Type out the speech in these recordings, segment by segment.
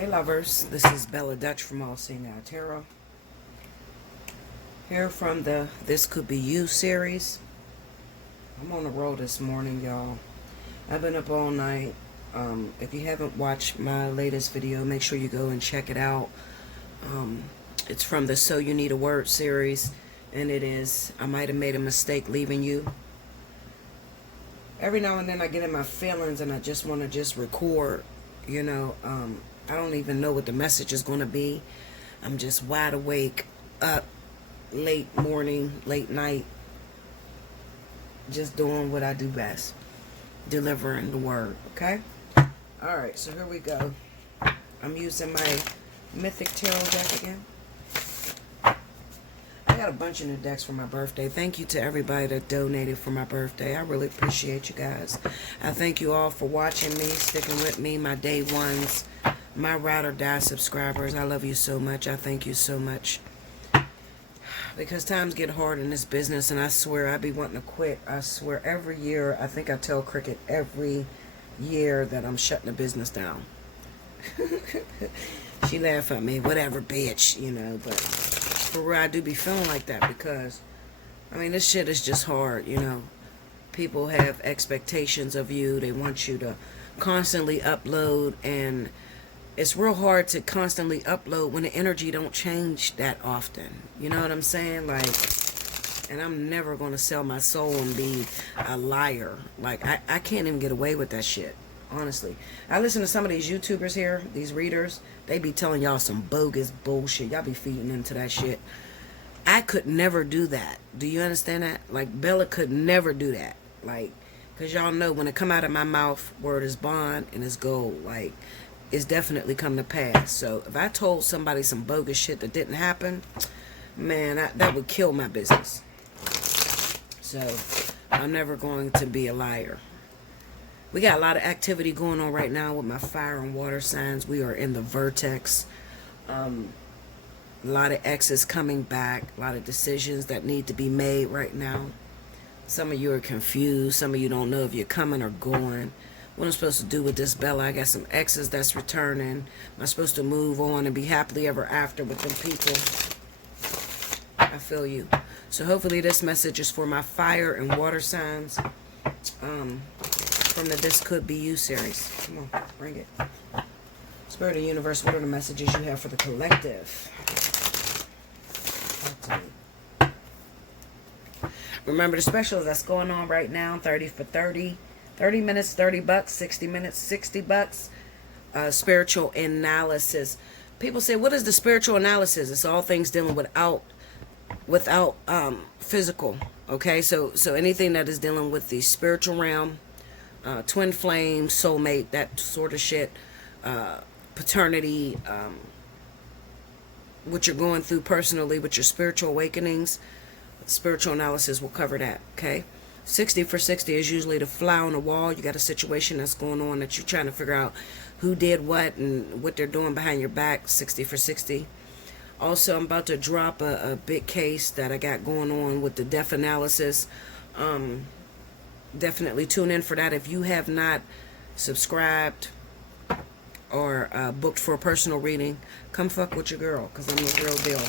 Hey lovers, this is Bella Dutch from Allseeingeyetarot. Here from the This Could Be You series. I'm on the road this morning, y'all. I've been up all night. If you haven't watched my latest video, make sure you go and check it out. It's from the So You Need a Word series, and it is I Might Have Made a Mistake Leaving You. Every now and then I get in my feelings and I just want to just record, I don't even know what the message is going to be. I'm just wide awake, up, late morning, late night, just doing what I do best, delivering the word, okay? Alright, so here we go. I'm using my Mythic Tarot deck again. I got a bunch of new decks for my birthday. Thank you to everybody that donated for my birthday. I really appreciate you guys. I thank you all for watching me, sticking with me, my day ones, my ride or die subscribers. I love you so much. I thank you so much. Because times get hard in this business, and I swear I be wanting to quit. I swear every year, I think I tell Cricket every year that I'm shutting the business down. She laugh at me, whatever, bitch, but for real, I do be feeling like that because, this shit is just hard, People have expectations of you. They want you to constantly upload, and it's real hard to constantly upload when the energy don't change that often. You know what I'm saying? And I'm never going to sell my soul and be a liar. I can't even get away with that shit. Honestly, I listen to some of these YouTubers here, these readers. They be telling y'all some bogus bullshit. Y'all be feeding into that shit. I could never do that. Do you understand that? Bella could never do that. Because y'all know when it come out of my mouth, word is bond and it's gold. It's definitely come to pass. So if I told somebody some bogus shit that didn't happen, man, that would kill my business. So I'm never going to be a liar. We got a lot of activity going on right now with my fire and water signs. We are in the vertex. A lot of exes coming back. A lot of decisions that need to be made right now. Some of you are confused. Some of you don't know if you're coming or going. What I'm supposed to do with this, Bella? I got some exes that's returning. Am I supposed to move on and be happily ever after with them people? I feel you. So hopefully this message is for my fire and water signs. From the This Could Be You series. Come on, bring it. Spirit of the universe, what are the messages you have for the collective? Remember the specials that's going on right now, 30 for 30. 30 minutes, $30. 60 minutes, $60. Spiritual analysis. People say, what is the spiritual analysis? It's all things dealing without physical. Okay, so anything that is dealing with the spiritual realm, twin flame, soulmate, that sort of shit, paternity, what you're going through personally with your spiritual awakenings, spiritual analysis will cover that, okay? 60 for 60 is usually the fly on the wall. You got a situation that's going on that you're trying to figure out who did what and what they're doing behind your back. 60 for 60. Also, I'm about to drop a big case that I got going on with the death analysis. Definitely tune in for that. If you have not subscribed or booked for a personal reading, come fuck with your girl, because I'm the real deal.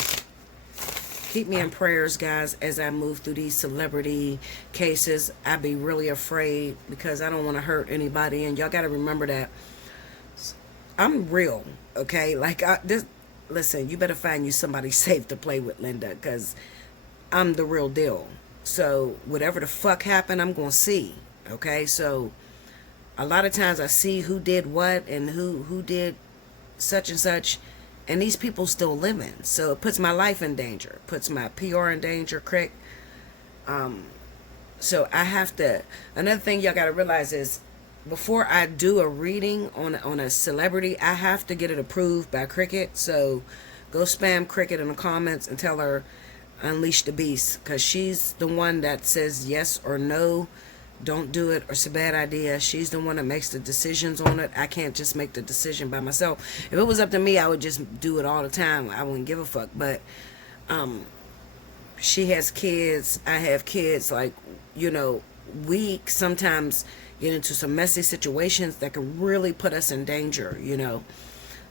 Keep me in prayers, guys, as I move through these celebrity cases. I be really afraid because I don't want to hurt anybody, and y'all got to remember that I'm real, okay? Listen, you better find you somebody safe to play with, Linda, because I'm the real deal. So whatever the fuck happened, I'm going to see. Okay, so a lot of times I see who did what and who did such and such, and these people still living. So it puts my life in danger, puts my PR in danger, crick. So I have to, another thing y'all got to realize is, before I do a reading on a celebrity, I have to get it approved by Cricket. So go spam Cricket in the comments and tell her unleash the beast, because she's the one that says yes or no, don't do it, or it's a bad idea. She's the one that makes the decisions on it. I can't just make the decision by myself. If it was up to me, I would just do it all the time. I wouldn't give a fuck. But she has kids, I have kids. We sometimes get into some messy situations that can really put us in danger,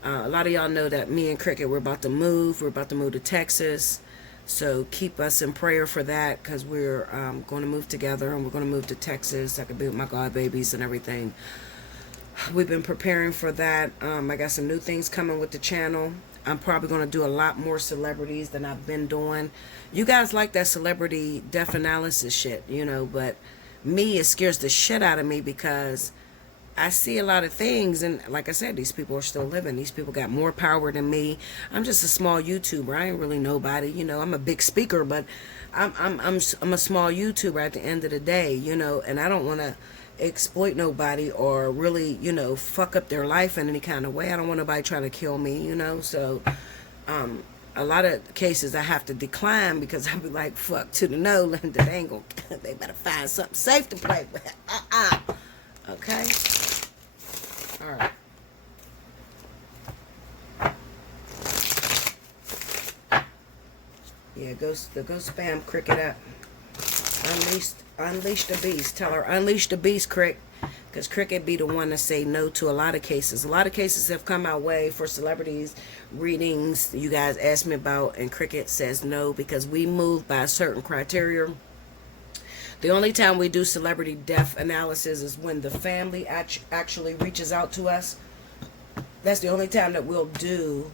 A lot of y'all know that me and Cricket, we're about to move. We're about to move to Texas. So keep us in prayer for that, because we're going to move together, and we're going to move to Texas. I could be with my god babies and everything. We've been preparing for that. I got some new things coming with the channel. I'm probably going to do a lot more celebrities than I've been doing. You guys like that celebrity death analysis shit, you know, but me, it scares the shit out of me, because I see a lot of things, and like I said, these people are still living. These people got more power than me. I'm just a small YouTuber. I ain't really nobody, you know. I'm a big speaker, but I'm a small YouTuber at the end of the day, you know, and I don't want to exploit nobody or really, you know, fuck up their life in any kind of way. I don't want nobody trying to kill me, you know. So a lot of cases I have to decline, because I be like, fuck to the no, Linda, they ain't gonna, they better find something safe to play with. Okay. All right. Yeah, go spam Cricket up. Unleash the beast. Tell her unleash the beast, Crick. Because Cricket be the one to say no to a lot of cases. A lot of cases have come our way for celebrities readings you guys asked me about, and Cricket says no, because we move by a certain criteria. The only time we do celebrity death analysis is when the family actually reaches out to us. That's the only time that we'll do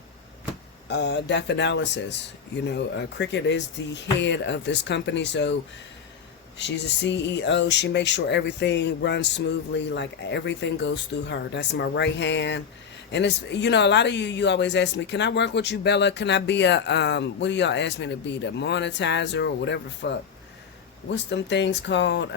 death analysis. You know, Cricket is the head of this company, so she's a CEO. She makes sure everything runs smoothly, like everything goes through her. That's my right hand. And it's, you know, a lot of you always ask me, can I work with you, Bella? Can I be a, what do y'all ask me to be? The monetizer or whatever the fuck? What's them things called?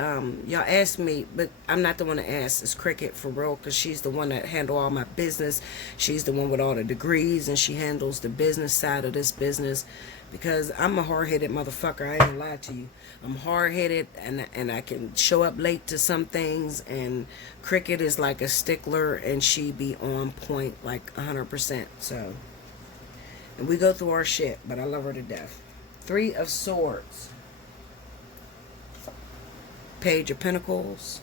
Y'all asked me, but I'm not the one to ask. It's Cricket for real, because she's the one that handle all my business. She's the one with all the degrees, and she handles the business side of this business, because I'm a hard-headed motherfucker. I ain't gonna lie to you. I'm hard-headed, and I can show up late to some things, and Cricket is like a stickler, and she be on point like 100%. So, and we go through our shit, but I love her to death. 3 of Swords. Page of Pentacles,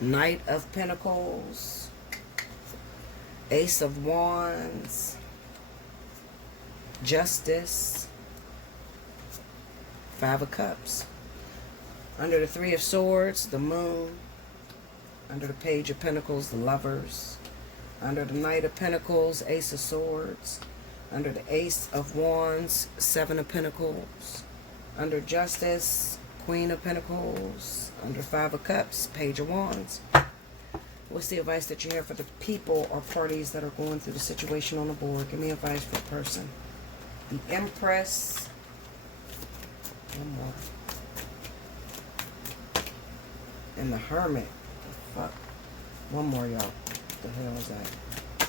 Knight of Pentacles, Ace of Wands, Justice, 5 of Cups. Under the 3 of Swords, the Moon. Under the Page of Pentacles, the Lovers. Under the Knight of Pentacles, Ace of Swords. Under the Ace of Wands, 7 of Pentacles. Under Justice, Queen of Pentacles. Under 5 of Cups, Page of Wands. What's the advice that you have for the people or parties that are going through the situation on the board? Give me advice for a person. The Empress. One more. And the Hermit. The fuck? One more, y'all. What the hell is that?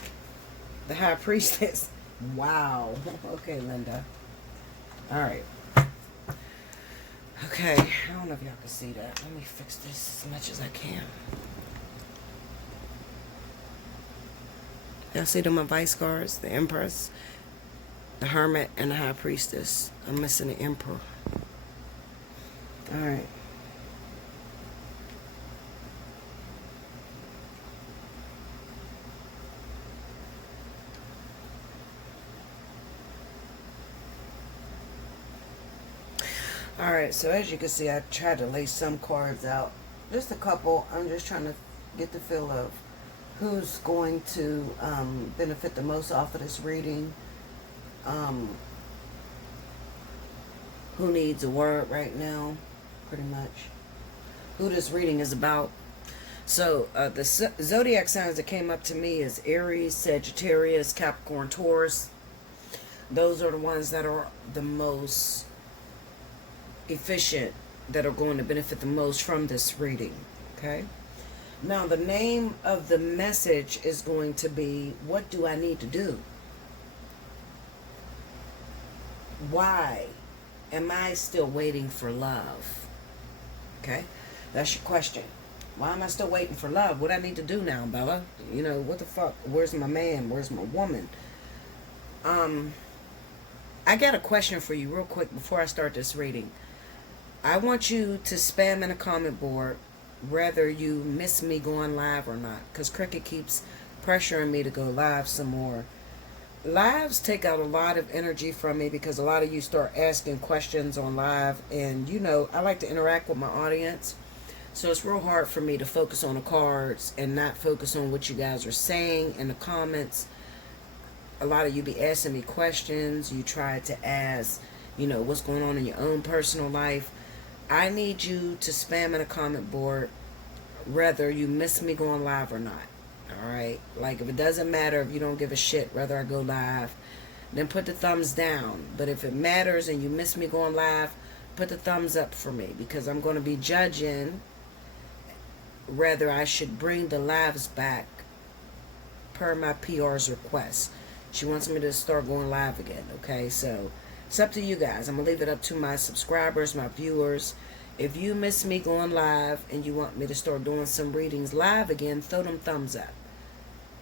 The High Priestess. Wow. Okay, Linda. Alright. Okay, I don't know if y'all can see that. Let me fix this as much as I can. Y'all see them advice cards? The Empress, the Hermit, and the High Priestess. I'm missing the Emperor. Alright. Alright, so as you can see, I tried to lay some cards out. Just a couple. I'm just trying to get the feel of who's going to benefit the most off of this reading. Who needs a word right now, pretty much. Who this reading is about. So, the zodiac signs that came up to me is Aries, Sagittarius, Capricorn, Taurus. Those are the ones that are the most efficient, that are going to benefit the most from this reading. Okay, now the name of the message is going to be, what do I need to do? Why am I still waiting for love? Okay, that's your question. Why am I still waiting for love? What I need to do now, Bella? You know, what the fuck? Where's my man? Where's my woman? I got a question for you real quick before I start this reading. I want you to spam in a comment board whether you miss me going live or not, because Cricket keeps pressuring me to go live some more. Lives take out a lot of energy from me because a lot of you start asking questions on live, and you know, I like to interact with my audience. So it's real hard for me to focus on the cards and not focus on what you guys are saying in the comments. A lot of you be asking me questions. You try to ask, you know, what's going on in your own personal life. I need you to spam in a comment board whether you miss me going live or not. Alright? Like, if it doesn't matter, if you don't give a shit whether I go live, then put the thumbs down. But if it matters and you miss me going live, put the thumbs up for me, because I'm going to be judging whether I should bring the lives back per my PR's request. She wants me to start going live again, okay? So it's up to you guys. I'm going to leave it up to my subscribers, my viewers. If you miss me going live and you want me to start doing some readings live again, throw them thumbs up.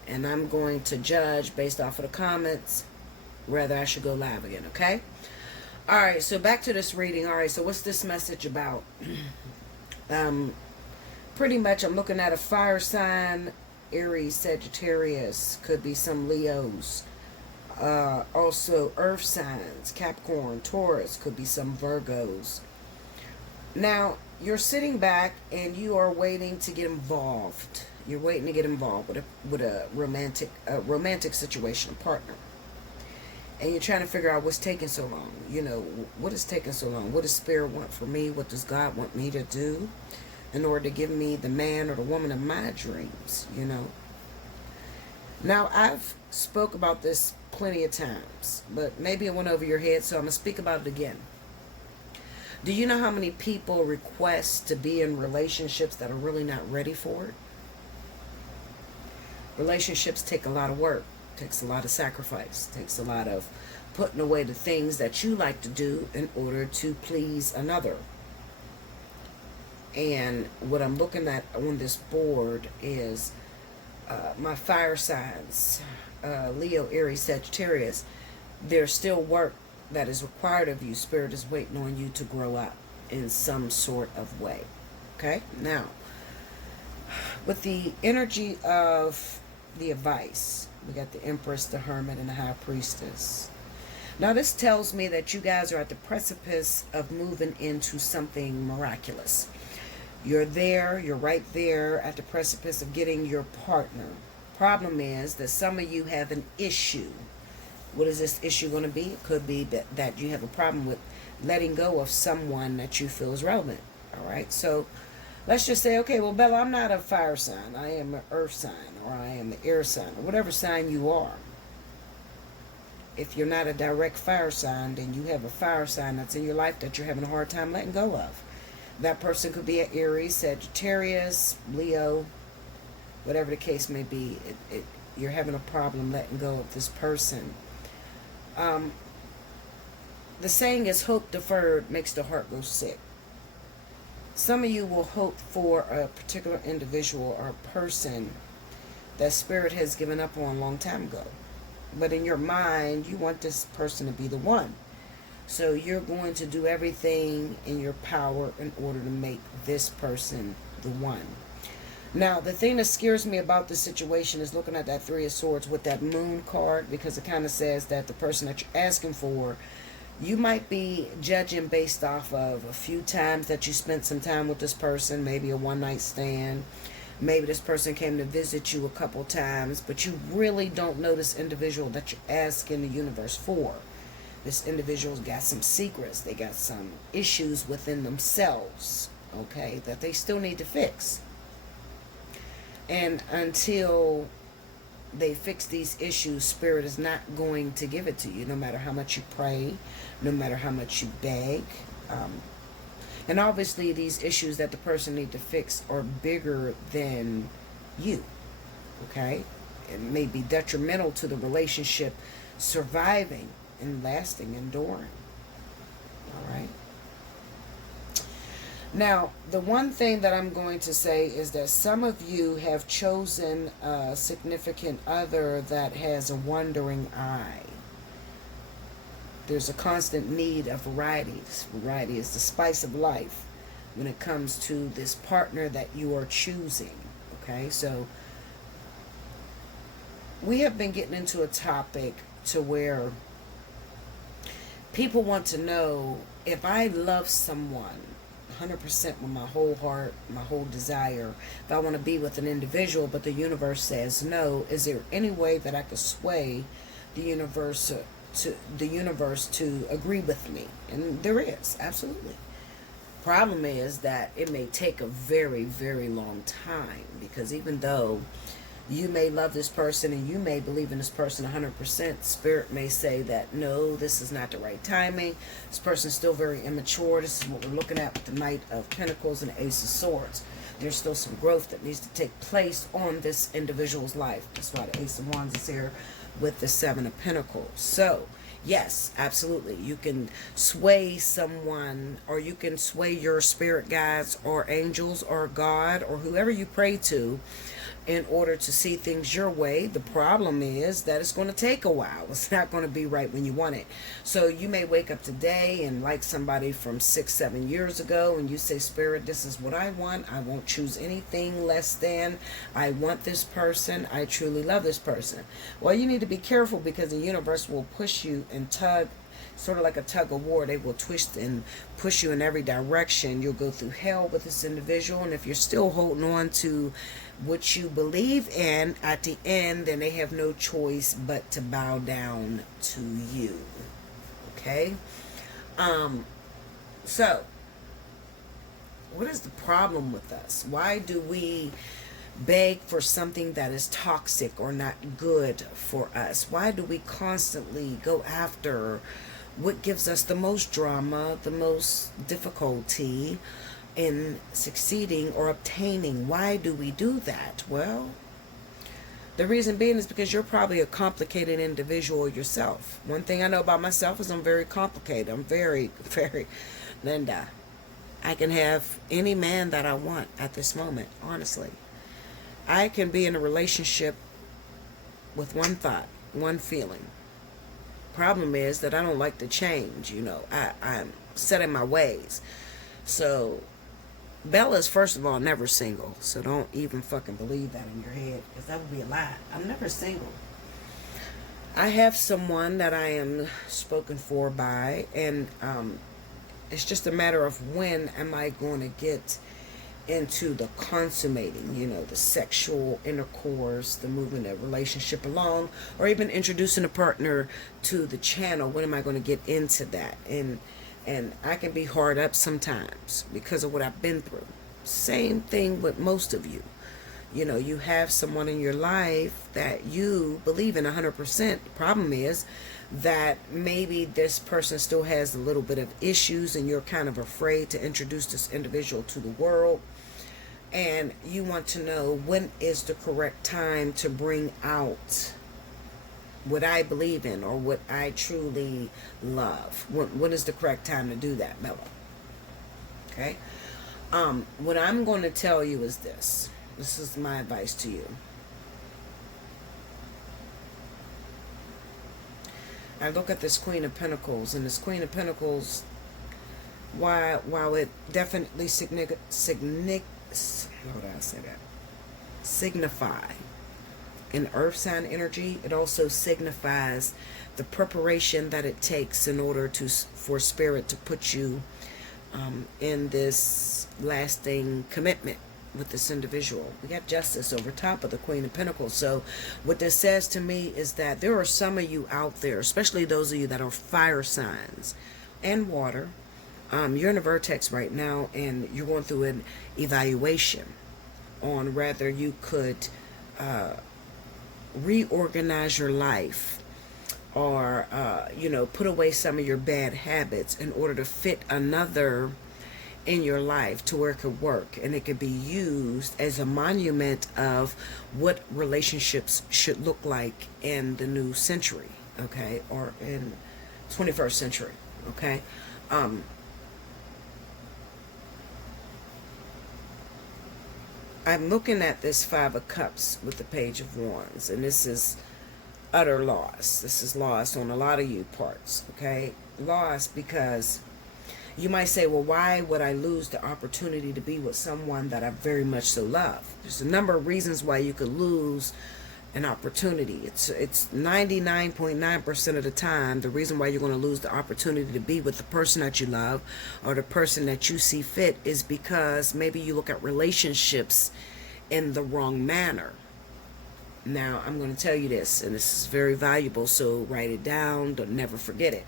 And I'm going to judge based off of the comments whether I should go live again, okay? Alright, so back to this reading. Alright, so what's this message about? Pretty much I'm looking at a fire sign, Aries, Sagittarius, could be some Leos. Also earth signs, Capricorn, Taurus, could be some Virgos. Now, you're sitting back and you are waiting to get involved. You're waiting to get involved with a romantic situation, a partner. And you're trying to figure out what's taking so long. You know, what is taking so long? What does Spirit want for me? What does God want me to do in order to give me the man or the woman of my dreams, you know? Now, I've spoke about this plenty of times, but maybe it went over your head, so I'm going to speak about it again. Do you know how many people request to be in relationships that are really not ready for it? Relationships take a lot of work, takes a lot of sacrifice, takes a lot of putting away the things that you like to do in order to please another. And what I'm looking at on this board is my fire signs, Leo, Aries, Sagittarius. There's still work that is required of you. Spirit is waiting on you to grow up in some sort of way. Okay? Now, with the energy of the advice, we got the Empress, the Hermit, and the High Priestess. Now, this tells me that you guys are at the precipice of moving into something miraculous. You're there, you're right there at the precipice of getting your partner. Problem is that some of you have an issue. What is this issue going to be? It could be that you have a problem with letting go of someone that you feel is relevant. All right, so let's just say, okay, well, Bella, I'm not a fire sign. I am an earth sign, or I am an air sign, or whatever sign you are. If you're not a direct fire sign, then you have a fire sign that's in your life that you're having a hard time letting go of. That person could be an Aries, Sagittarius, Leo, whatever the case may be. You're having a problem letting go of this person. The saying is, hope deferred makes the heart go sick. Some of you will hope for a particular individual or person that Spirit has given up on a long time ago. But in your mind, you want this person to be the one. So you're going to do everything in your power in order to make this person the one. Now, the thing that scares me about this situation is looking at that Three of Swords with that Moon card, because it kind of says that the person that you're asking for, you might be judging based off of a few times that you spent some time with this person, maybe a one-night stand. Maybe this person came to visit you a couple times, but you really don't know this individual that you're asking the universe for. This individual's got some secrets. They got some issues within themselves, okay, that they still need to fix. And until they fix these issues, Spirit is not going to give it to you, no matter how much you pray, no matter how much you beg. And obviously these issues that the person needs to fix are bigger than you, okay? It may be detrimental to the relationship surviving and lasting, enduring. All right. Now, the one thing that I'm going to say is that some of you have chosen a significant other that has a wandering eye. There's a constant need of variety. Variety is the spice of life when it comes to this partner that you are choosing. Okay, so we have been getting into a topic to where people want to know, if I love someone 100% with my whole heart, my whole desire, if I want to be with an individual, but the universe says no, is there any way that I could sway the universe to agree with me? And there is, absolutely. Problem is that it may take a very, very long time, because even though you may love this person and you may believe in this person 100%, spirit may say that no, this is not the right timing. This person's still very immature. This is what we're looking at with the Knight of Pentacles and Ace of Swords. There's still some growth that needs to take place on this individual's life. That's why the Ace of Wands is here with the Seven of Pentacles. So yes, absolutely, you can sway someone, or you can sway your spirit guides or angels or God or whoever you pray to in order to see things your way. The problem is that it's going to take a while. It's not going to be right when you want it. So you may wake up today and like somebody from 6-7 years ago, and you say, Spirit, this is what I want. I won't choose anything less than. I want this person. I truly love this person. Well, you need to be careful, because the universe will push you and tug, sort of like a tug of war. They will twist and push you in every direction. You'll go through hell with this individual, and if you're still holding on to what you believe in, at the end, then they have no choice but to bow down to you. Okay? So what is the problem with us? Why do we beg for something that is toxic or not good for us? Why do we constantly go after what gives us the most drama, the most difficulty in succeeding or obtaining? Why do we do that? Well, the reason being is because you're probably a complicated individual yourself. One thing I know about myself is I'm very complicated. I'm very, very, Linda, I can have any man that I want at this moment, honestly. I can be in a relationship with one thought, one feeling. Problem is that I don't like to change, I'm set in my ways. So Bella is, first of all, never single. So don't even fucking believe that in your head, because that would be a lie. I'm never single. I have someone that I am spoken for by, and it's just a matter of when am I going to get into the consummating, the sexual intercourse, the moving the relationship along, or even introducing a partner to the channel. When am I going to get into that? And I can be hard up sometimes because of what I've been through. Same thing with most of you. You have someone in your life that you believe in 100%. The problem is that maybe this person still has a little bit of issues, and you're kind of afraid to introduce this individual to the world. And you want to know, when is the correct time to bring out what I believe in or what I truly love? When is the correct time to do that, Bella? Okay? What I'm going to tell you is this. This is my advice to you. I look at this Queen of Pentacles, and this Queen of Pentacles, while it definitely signify an earth sign energy, it also signifies the preparation that it takes in order for spirit to put you in this lasting commitment with this individual. We got Justice over top of the Queen of Pentacles. So what this says to me is that there are some of you out there, especially those of you that are fire signs and water. You're in a vertex right now, and you're going through an evaluation on whether you could reorganize your life, or put away some of your bad habits in order to fit another in your life to where it could work, and it could be used as a monument of what relationships should look like in the new century, okay, or in 21st century, okay. I'm looking at this Five of Cups with the Page of Wands, and this is utter loss. This is loss on a lot of you parts, okay? Loss because you might say, well, why would I lose the opportunity to be with someone that I very much so love? There's a number of reasons why you could lose an opportunity. It's 99.9% of the time the reason why you're going to lose the opportunity to be with the person that you love or the person that you see fit is because maybe you look at relationships in the wrong manner. Now, I'm going to tell you this, and this is very valuable, so write it down, don't never forget it.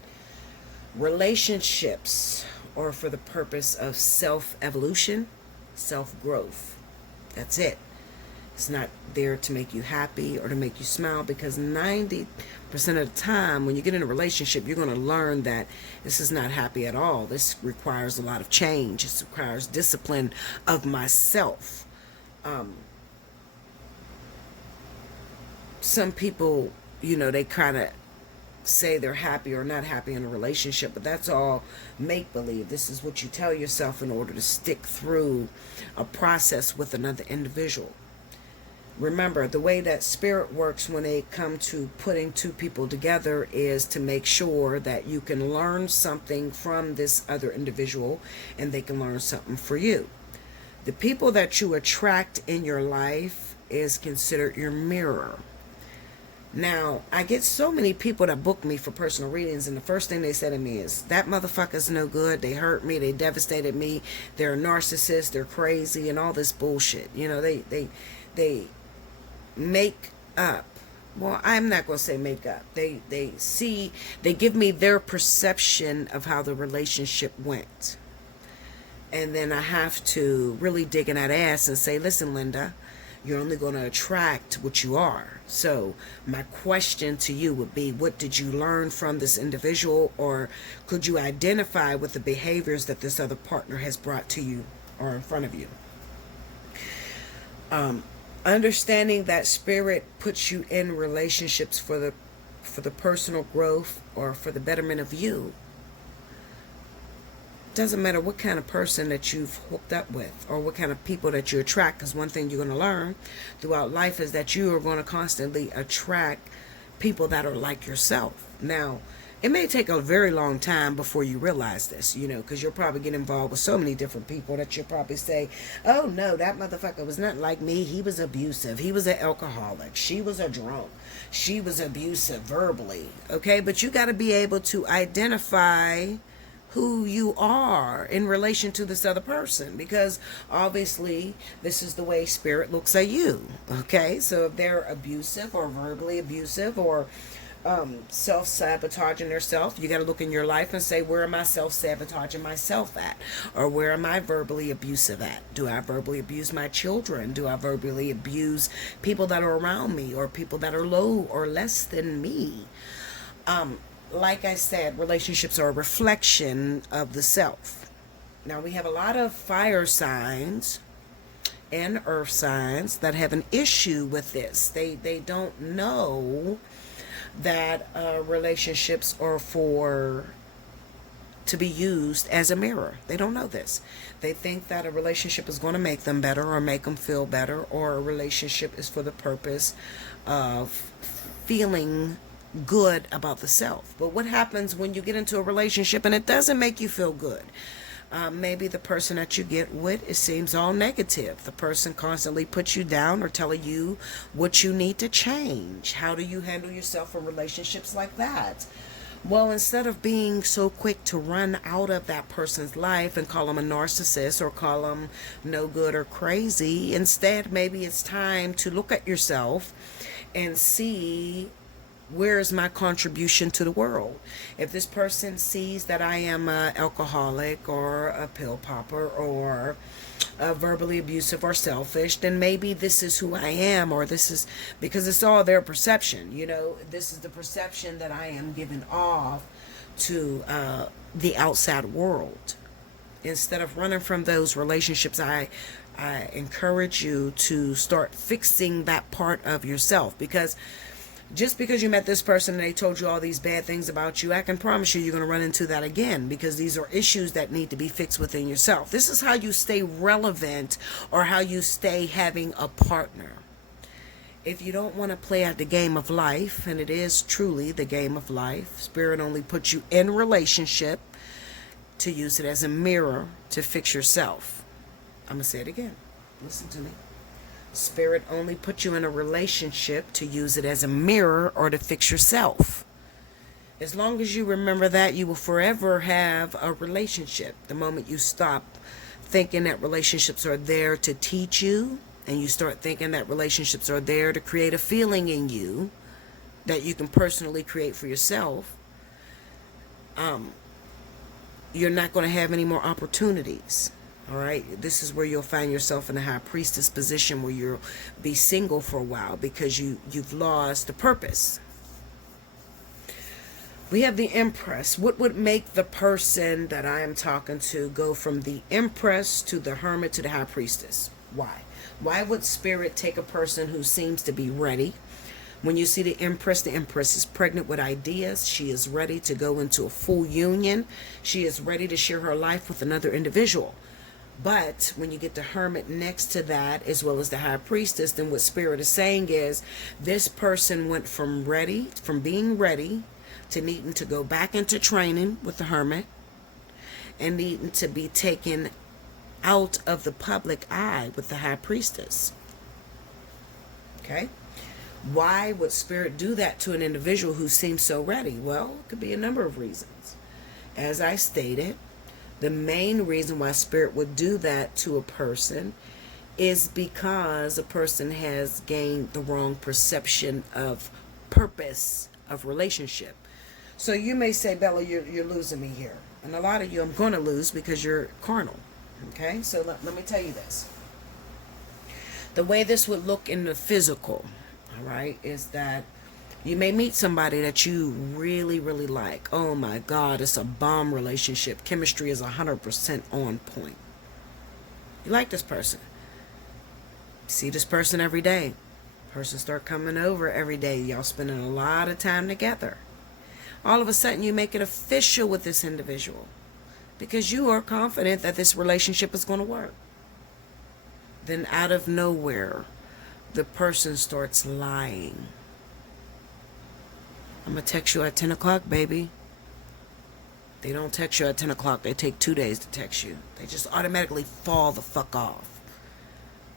Relationships are for the purpose of self-evolution, self-growth. That's it. It's not there to make you happy or to make you smile, because 90% of the time when you get in a relationship, you're going to learn that this is not happy at all. This requires a lot of change. This requires discipline of myself. Some people, they kind of say they're happy or not happy in a relationship, but that's all make-believe. This is what you tell yourself in order to stick through a process with another individual. Remember, the way that spirit works when they come to putting two people together is to make sure that you can learn something from this other individual and they can learn something for you. The people that you attract in your life is considered your mirror. Now, I get so many people that book me for personal readings, and the first thing they say to me is, that motherfucker's no good, they hurt me, they devastated me, they're a narcissist, they're crazy, and all this bullshit. They make up. Well, I'm not going to say make up. They give me their perception of how the relationship went. And then I have to really dig in that ass and say, listen, Linda, you're only going to attract what you are. So my question to you would be, what did you learn from this individual, or could you identify with the behaviors that this other partner has brought to you or in front of you? Understanding that spirit puts you in relationships for the personal growth or for the betterment of you. Doesn't matter what kind of person that you've hooked up with or what kind of people that you attract, because one thing you're going to learn throughout life is that you are going to constantly attract people that are like yourself. Now, it may take a very long time before you realize this, because you'll probably get involved with so many different people that you'll probably say, oh no, that motherfucker was not like me. He was abusive. He was an alcoholic. She was a drunk. She was abusive verbally. Okay, but you got to be able to identify who you are in relation to this other person, because obviously this is the way spirit looks at you. Okay, so if they're abusive or verbally abusive or self-sabotaging themselves, you got to look in your life and say, where am I self-sabotaging myself at? Or where am I verbally abusive at? Do I verbally abuse my children? Do I verbally abuse people that are around me or people that are low or less than me? Like I said, relationships are a reflection of the self. Now, we have a lot of fire signs and earth signs that have an issue with this. They don't know that relationships are to be used as a mirror. They don't know this. They think that a relationship is going to make them better or make them feel better, or a relationship is for the purpose of feeling good about the self. But what happens when you get into a relationship and it doesn't make you feel good? Maybe the person that you get with, it seems all negative. The person constantly puts you down or telling you what you need to change. How do you handle yourself in relationships like that? Well, instead of being so quick to run out of that person's life and call them a narcissist or call them no good or crazy, instead maybe it's time to look at yourself and see, where is my contribution to the world? If this person sees that I am an alcoholic or a pill popper or verbally abusive or selfish, then maybe this is who I am, or this is, because it's all their perception. This is the perception that I am giving off to the outside world. Instead of running from those relationships, I encourage you to start fixing that part of yourself, because just because you met this person and they told you all these bad things about you, I can promise you're going to run into that again, because these are issues that need to be fixed within yourself. This is how you stay relevant, or how you stay having a partner. If you don't want to play at the game of life, and it is truly the game of life, Spirit only puts you in relationship to use it as a mirror to fix yourself. I'm going to say it again. Listen to me. Spirit only put you in a relationship to use it as a mirror or to fix yourself. As long as you remember that, you will forever have a relationship. The moment you stop thinking that relationships are there to teach you, and you start thinking that relationships are there to create a feeling in you that you can personally create for yourself, you're not going to have any more opportunities. All right, this is where you'll find yourself in a high priestess position, where you'll be single for a while because you've lost the purpose. We have the Empress. What would make the person that I am talking to go from the Empress to the Hermit to the High Priestess? Why? Why would Spirit take a person who seems to be ready? When you see the Empress is pregnant with ideas. She is ready to go into a full union. She is ready to share her life with another individual. But when you get the Hermit next to that, as well as the High Priestess, then what Spirit is saying is this person went from being ready to needing to go back into training with the Hermit and needing to be taken out of the public eye with the High Priestess. Okay? Why would Spirit do that to an individual who seems so ready? Well, it could be a number of reasons. As I stated, the main reason why Spirit would do that to a person is because a person has gained the wrong perception of purpose of relationship. So you may say, Bella, you're losing me here. And a lot of you I'm going to lose because you're carnal. Okay? So let me tell you this. The way this would look in the physical, all right, is that you may meet somebody that you really, really like. Oh my God, it's a bomb relationship. Chemistry is 100% on point. You like this person. You see this person every day. Person start coming over every day. Y'all spending a lot of time together. All of a sudden you make it official with this individual because you are confident that this relationship is going to work. Then out of nowhere, the person starts lying. I'm going to text you at 10 o'clock, baby. They don't text you at 10 o'clock. They take 2 days to text you. They just automatically fall the fuck off.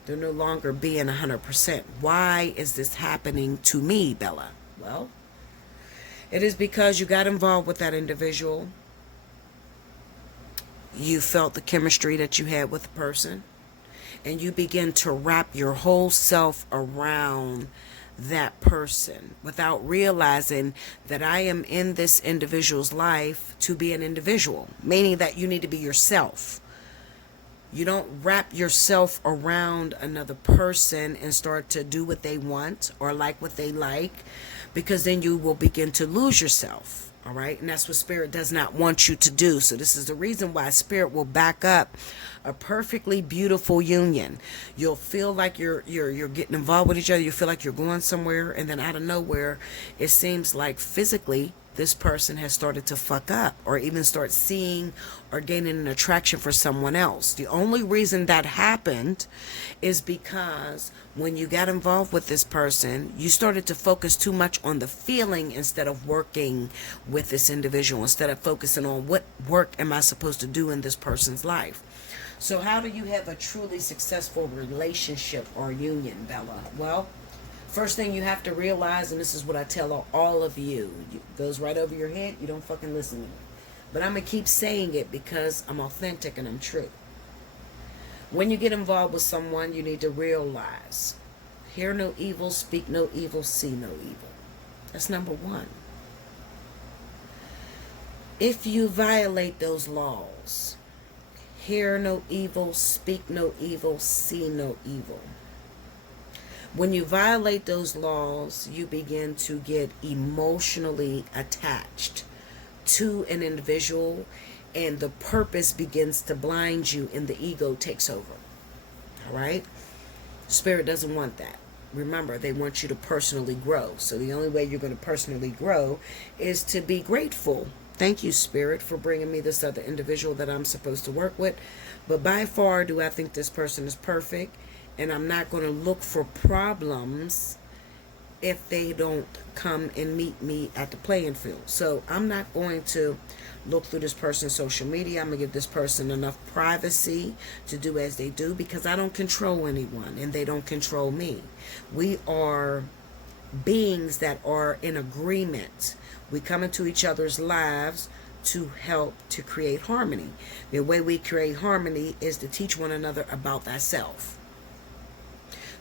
They're no longer being 100%. Why is this happening to me, Bella? Well, it is because you got involved with that individual. You felt the chemistry that you had with the person. And you begin to wrap your whole self around that person without realizing that I am in this individual's life to be an individual. Meaning that you need to be yourself. You don't wrap yourself around another person and start to do what they want or like what they like, because then you will begin to lose yourself. All right. And that's what Spirit does not want you to do. So this is the reason why Spirit will back up a perfectly beautiful union. You'll feel like you're getting involved with each other. You feel like you're going somewhere. And then out of nowhere, it seems like physically this person has started to fuck up or even start seeing or gaining an attraction for someone else. The only reason that happened is because when you got involved with this person, you started to focus too much on the feeling instead of working with this individual, instead of focusing on what work am I supposed to do in this person's life. So how do you have a truly successful relationship or union, Bella? Well, first thing you have to realize, and this is what I tell all of you, it goes right over your head, you don't fucking listen to me. But I'm going to keep saying it because I'm authentic and I'm true. When you get involved with someone, you need to realize, hear no evil, speak no evil, see no evil. That's number one. If you violate those laws, hear no evil, speak no evil, see no evil. When you violate those laws, you begin to get emotionally attached to an individual, and the purpose begins to blind you and the ego takes over. All right? Spirit doesn't want that. Remember, they want you to personally grow. So the only way you're going to personally grow is to be grateful. Thank you, Spirit, for bringing me this other individual that I'm supposed to work with. But by far, do I think this person is perfect? And I'm not going to look for problems if they don't come and meet me at the playing field. So I'm not going to look through this person's social media. I'm going to give this person enough privacy to do as they do, because I don't control anyone and they don't control me. We are beings that are in agreement. We come into each other's lives to help to create harmony. The way we create harmony is to teach one another about thyself.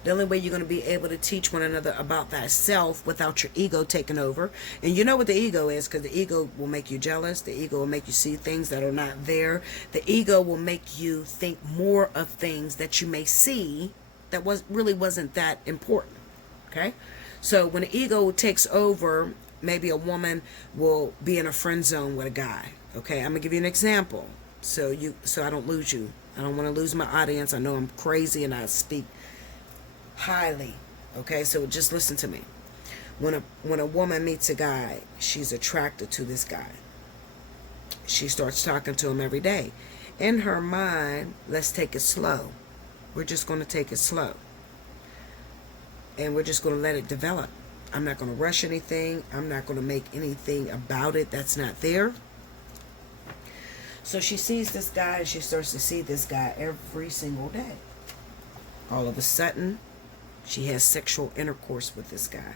The only way you're going to be able to teach one another about thyself without your ego taking over. And you know what the ego is, because the ego will make you jealous. The ego will make you see things that are not there. The ego will make you think more of things that you may see that really wasn't that important. Okay? So when the ego takes over, maybe a woman will be in a friend zone with a guy. Okay? I'm going to give you an example so I don't lose you. I don't want to lose my audience. I know I'm crazy and I speak highly. Okay, so just listen to me. When a woman meets a guy, she's attracted to this guy. She starts talking to him every day. In her mind, let's take it slow. We're just going to take it slow. And we're just going to let it develop. I'm not going to rush anything. I'm not going to make anything about it that's not there. So she sees this guy and she starts to see this guy every single day. All of a sudden, she has sexual intercourse with this guy.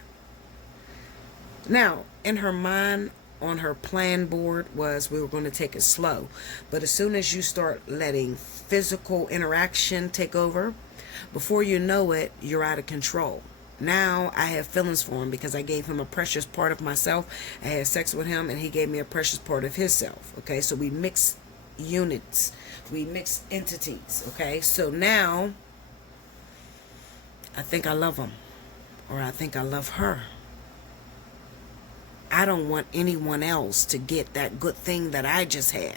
Now, in her mind, on her plan board was we were going to take it slow. But as soon as you start letting physical interaction take over, before you know it, you're out of control. Now I have feelings for him because I gave him a precious part of myself. I had sex with him and he gave me a precious part of himself. Okay, so we mix units. We mix entities. Okay, so now I think I love him, or I think I love her. I don't want anyone else to get that good thing that I just had.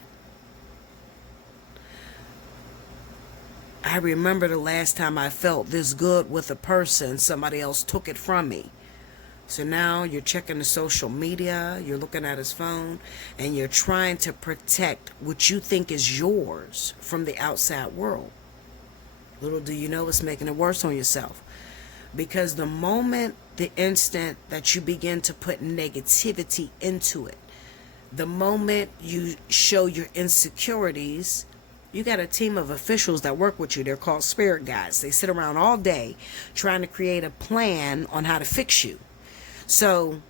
I remember the last time I felt this good with a person, somebody else took it from me. So now you're checking the social media, you're looking at his phone, and you're trying to protect what you think is yours from the outside world. Little do you know, it's making it worse on yourself. Because the instant that you begin to put negativity into it, the moment you show your insecurities, you got a team of officials that work with you. They're called spirit guides. They sit around all day trying to create a plan on how to fix you. So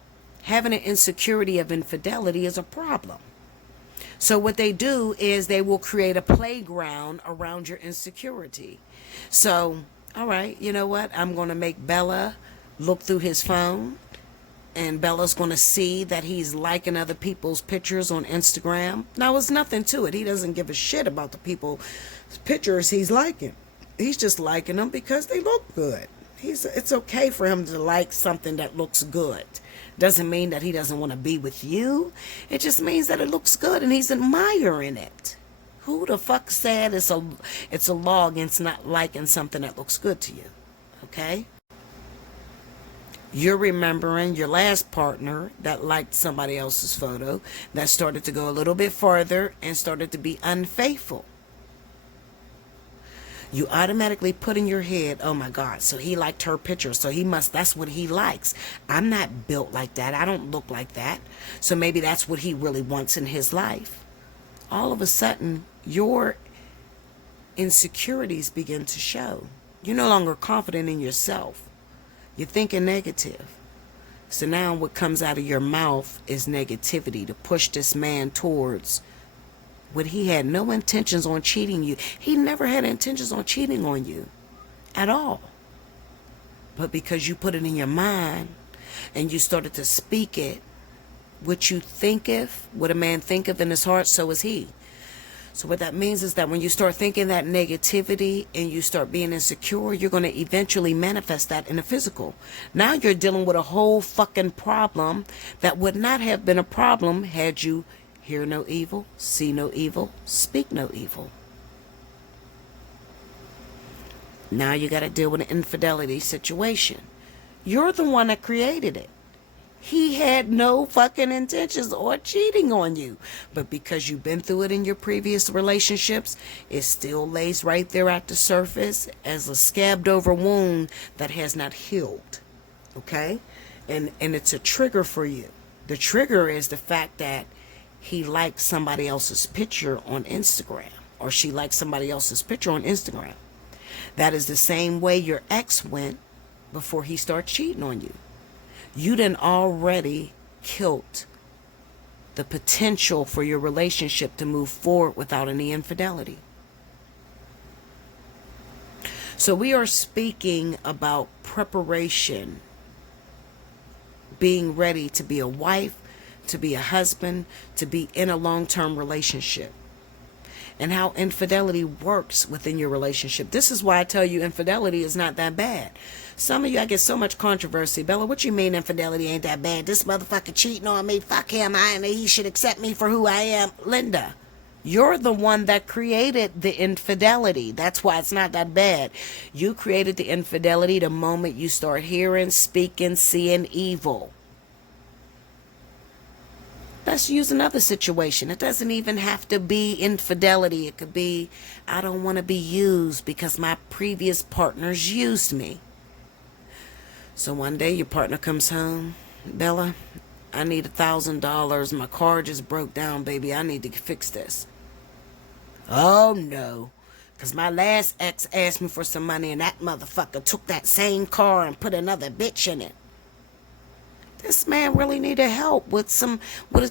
having an insecurity of infidelity is a problem. So what they do is they will create a playground around your insecurity. So, all right, you know what? I'm going to make Bella look through his phone, and Bella's going to see that he's liking other people's pictures on Instagram. Now, it's nothing to it. He doesn't give a shit about the people's pictures he's liking. He's just liking them because they look good. It's okay for him to like something that looks good. Doesn't mean that he doesn't want to be with you. It just means that it looks good and he's admiring it. Who the fuck said it's a law against not liking something that looks good to you? Okay? You're remembering your last partner that liked somebody else's photo, that started to go a little bit farther and started to be unfaithful. You automatically put in your head, oh my God, so he liked her picture, so that's what he likes. I'm not built like that. I don't look like that. So maybe that's what he really wants in his life. All of a sudden, your insecurities begin to show. You're no longer confident in yourself. You're thinking negative. So now what comes out of your mouth is negativity to push this man towards what he had no intentions on cheating you. He never had intentions on cheating on you at all. But because you put it in your mind and you started to speak it, what you thinketh, what a man thinketh in his heart, so is he. So what that means is that when you start thinking that negativity and you start being insecure, you're going to eventually manifest that in the physical. Now you're dealing with a whole fucking problem that would not have been a problem had you hear no evil, see no evil, speak no evil. Now you got to deal with an infidelity situation. You're the one that created it. He had no fucking intentions or cheating on you. But because you've been through it in your previous relationships, it still lays right there at the surface as a scabbed over wound that has not healed. Okay? And it's a trigger for you. The trigger is the fact that he likes somebody else's picture on Instagram, or she likes somebody else's picture on Instagram. That is the same way your ex went before he started cheating on you. You done already killed the potential for your relationship to move forward without any infidelity. So we are speaking about preparation, being ready to be a wife, to be a husband, to be in a long-term relationship, and how infidelity works within your relationship. This is why I tell you infidelity is not that bad. Some of you, I get so much controversy. Bella, what you mean infidelity ain't that bad? This motherfucker cheating on me. Fuck him. He should accept me for who I am. Linda, you're the one that created the infidelity. That's why it's not that bad. You created the infidelity the moment you start hearing, speaking, seeing evil. Let's use another situation. It doesn't even have to be infidelity. It could be, I don't want to be used because my previous partners used me. So one day your partner comes home. Bella, I need $1,000. My car just broke down, baby. I need to fix this. Oh, no. Because my last ex asked me for some money and that motherfucker took that same car and put another bitch in it. This man really needed help with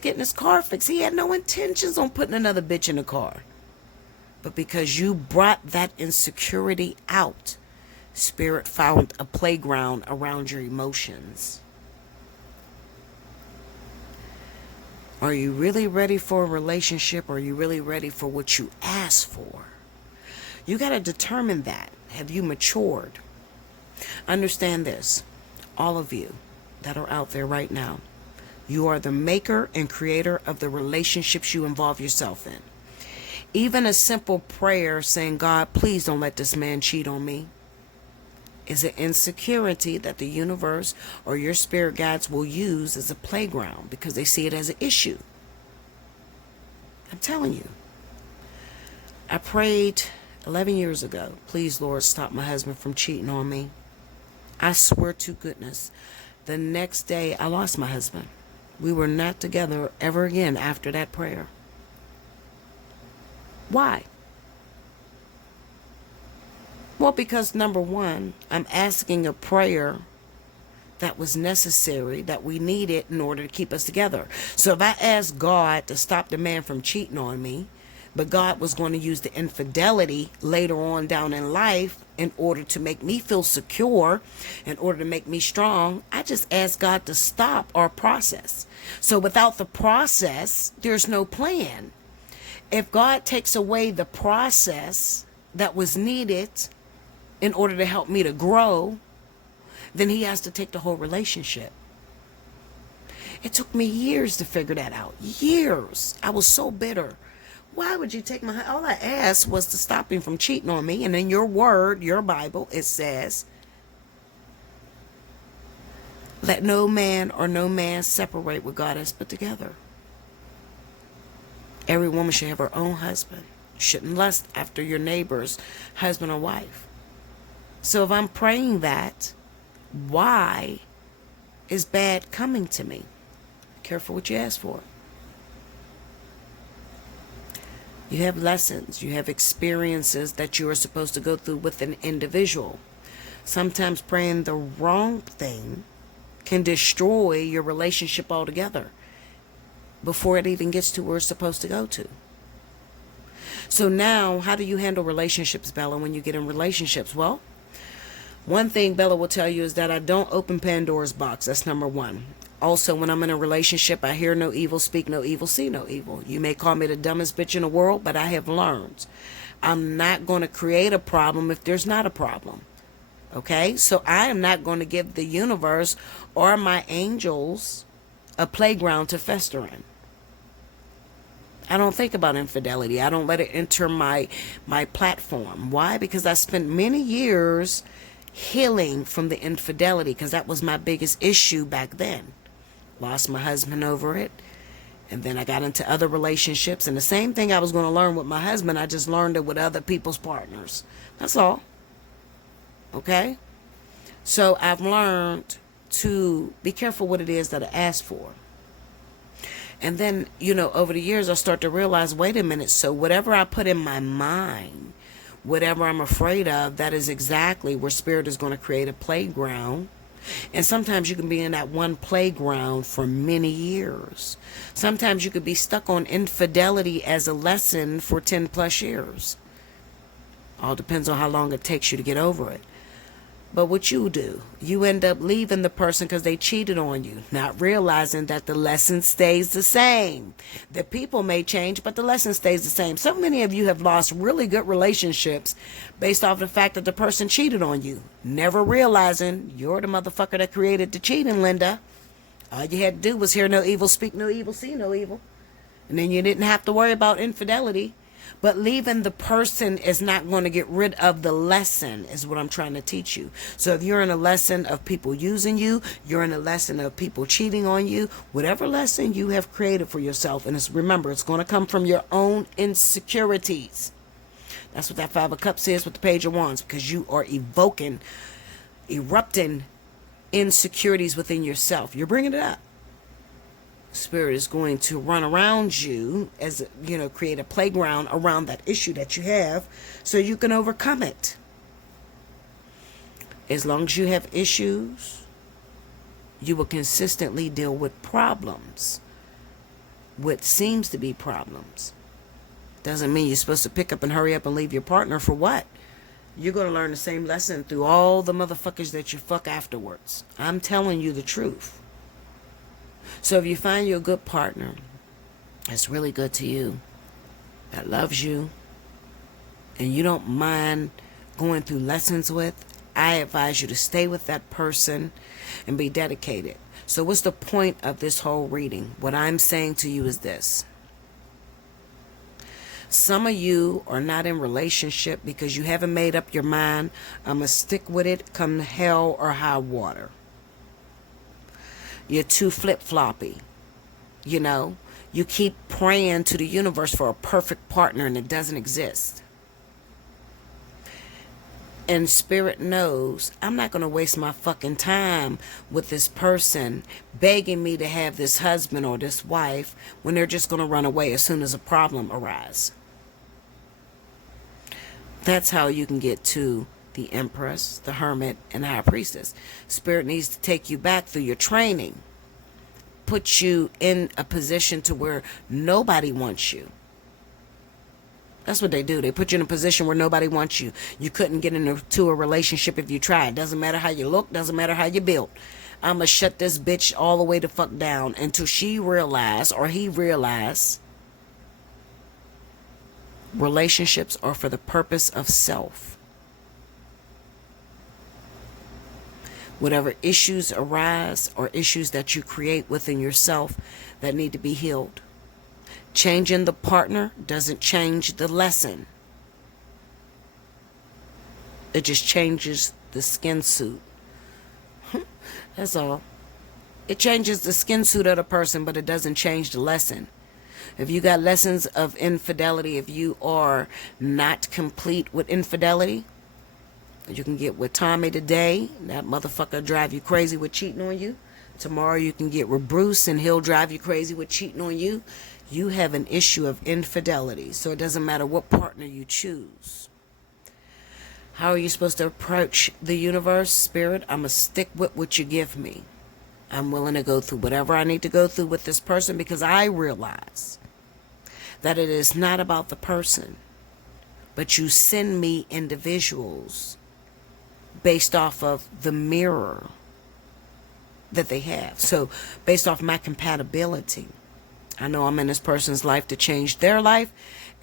getting his car fixed. He had no intentions on putting another bitch in the car. But because you brought that insecurity out, Spirit found a playground around your emotions. Are you really ready for a relationship? Or are you really ready for what you asked for? You got to determine that. Have you matured? Understand this, all of you that are out there right now, you are the maker and creator of the relationships you involve yourself in. Even a simple prayer saying, God, please don't let this man cheat on me, is an insecurity that the universe or your spirit guides will use as a playground because they see it as an issue. I'm telling you. I prayed 11 years ago, please, Lord, stop my husband from cheating on me. I swear to goodness, the next day I lost my husband. We were not together ever again after that prayer. Why? Well, because number one, I'm asking a prayer that was necessary, that we needed in order to keep us together. So if I asked God to stop the man from cheating on me, but God was going to use the infidelity later on down in life in order to make me feel secure, in order to make me strong, I just asked God to stop our process. So without the process, there's no plan. If God takes away the process that was needed in order to help me to grow, then he has to take the whole relationship. It took me years to figure that out. Years. I was so bitter. Why would you take my... All I asked was to stop him from cheating on me. And in your word, your Bible, it says, let no man or no man separate what God has put together. Every woman should have her own husband. You shouldn't lust after your neighbor's husband or wife. So if I'm praying that, why is bad coming to me? Be careful what you ask for. You have lessons, you have experiences that you are supposed to go through with an individual. Sometimes praying the wrong thing can destroy your relationship altogether before it even gets to where it's supposed to go to. So now, how do you handle relationships, Bella, when you get in relationships? Well, one thing Bella will tell you is that I don't open Pandora's box. That's number one. Also, when I'm in a relationship, I hear no evil, speak no evil, see no evil. You may call me the dumbest bitch in the world, but I have learned I'm not going to create a problem if there's not a problem. Okay? So I am not going to give the universe or my angels a playground to fester in. I don't think about infidelity. I don't let it enter my platform. Why? Because I spent many years healing from the infidelity, because that was my biggest issue back then. Lost my husband over it, and then I got into other relationships, and the same thing I was going to learn with my husband, I just learned it with other people's partners. That's all. Okay? So I've learned to be careful what it is that I ask for. And then, over the years, I start to realize, wait a minute, so whatever I put in my mind, whatever I'm afraid of, that is exactly where Spirit is going to create a playground. And sometimes you can be in that one playground for many years. Sometimes you could be stuck on infidelity as a lesson for 10 plus years. All depends on how long it takes you to get over it. But what you do, you end up leaving the person because they cheated on you, not realizing that the lesson stays the same. The people may change, but the lesson stays the same. So many of you have lost really good relationships based off the fact that the person cheated on you, never realizing you're the motherfucker that created the cheating, Linda. All you had to do was hear no evil, speak no evil, see no evil. And then you didn't have to worry about infidelity. But leaving the person is not going to get rid of the lesson, is what I'm trying to teach you. So if you're in a lesson of people using you, you're in a lesson of people cheating on you, whatever lesson you have created for yourself, and remember, it's going to come from your own insecurities. That's what that Five of Cups is with the Page of Wands, because you are erupting insecurities within yourself. You're bringing it up. Spirit is going to run around you, as create a playground around that issue that you have, so you can overcome it. As long as you have issues, you will consistently deal with problems, what seems to be problems. Doesn't mean you're supposed to pick up and hurry up and leave your partner. For what? You're going to learn the same lesson through all the motherfuckers that you fuck afterwards. I'm telling you the truth. So if you find you a good partner that's really good to you, that loves you, and you don't mind going through lessons with, I advise you to stay with that person and be dedicated. So what's the point of this whole reading? What I'm saying to you is this. Some of you are not in relationship because you haven't made up your mind. I'm going to stick with it come hell or high water. You're too flip-floppy. You keep praying to the universe for a perfect partner and it doesn't exist. And Spirit knows I'm not going to waste my fucking time with this person begging me to have this husband or this wife when they're just going to run away as soon as a problem arises. That's how you can get to the Empress, the Hermit, and the High Priestess. Spirit needs to take you back through your training. Put you in a position to where nobody wants you. That's what they do. They put you in a position where nobody wants you. You couldn't get into a relationship if you tried. Doesn't matter how you look. Doesn't matter how you built. I'm going to shut this bitch all the way the fuck down until she realize or he realize relationships are for the purpose of self. Whatever issues arise or issues that you create within yourself that need to be healed. Changing the partner doesn't change the lesson. It just changes the skin suit. That's all. It changes the skin suit of the person, but it doesn't change the lesson. If you got lessons of infidelity, if you are not complete with infidelity, you can get with Tommy today. That motherfucker drive you crazy with cheating on you. Tomorrow you can get with Bruce and he'll drive you crazy with cheating on you. You have an issue of infidelity. So it doesn't matter what partner you choose. How are you supposed to approach the universe? Spirit, I'm going to stick with what you give me. I'm willing to go through whatever I need to go through with this person because I realize that it is not about the person. But you send me individuals based off of the mirror that they have. So based off my compatibility, I know I'm in this person's life to change their life,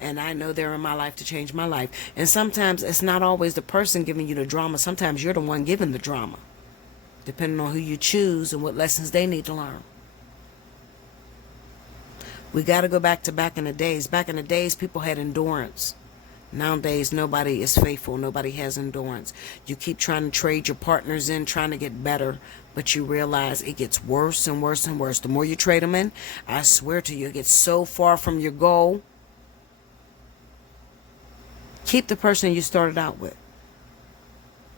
and I know they're in my life to change my life. And sometimes it's not always the person giving you the drama. Sometimes you're the one giving the drama, depending on who you choose and what lessons they need to learn. We got to go back in the days. Back in the days, people had endurance. Nowadays, nobody is faithful. Nobody has endurance. You keep trying to trade your partners in, trying to get better, but you realize it gets worse and worse and worse. The more you trade them in, I swear to you, it gets so far from your goal. Keep the person you started out with.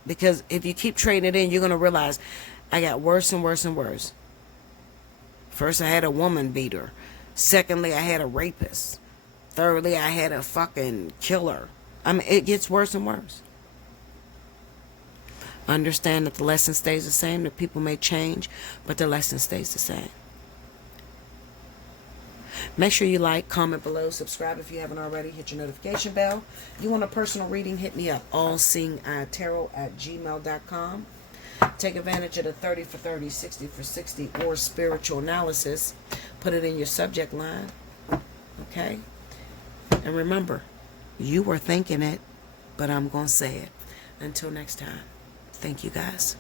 Because if you keep trading it in, you're going to realize I got worse and worse and worse. First, I had a woman beater. Secondly, I had a rapist. Thirdly, I had a fucking killer. I mean, it gets worse and worse. Understand that the lesson stays the same. The people may change, but the lesson stays the same. Make sure you like, comment below, subscribe if you haven't already. Hit your notification bell. You want a personal reading? Hit me up. Allseeingeyetarot@gmail.com. Take advantage of the 30 for 30, 60 for 60, or spiritual analysis. Put it in your subject line. Okay? And remember, you were thinking it, but I'm going to say it. Until next time, thank you guys.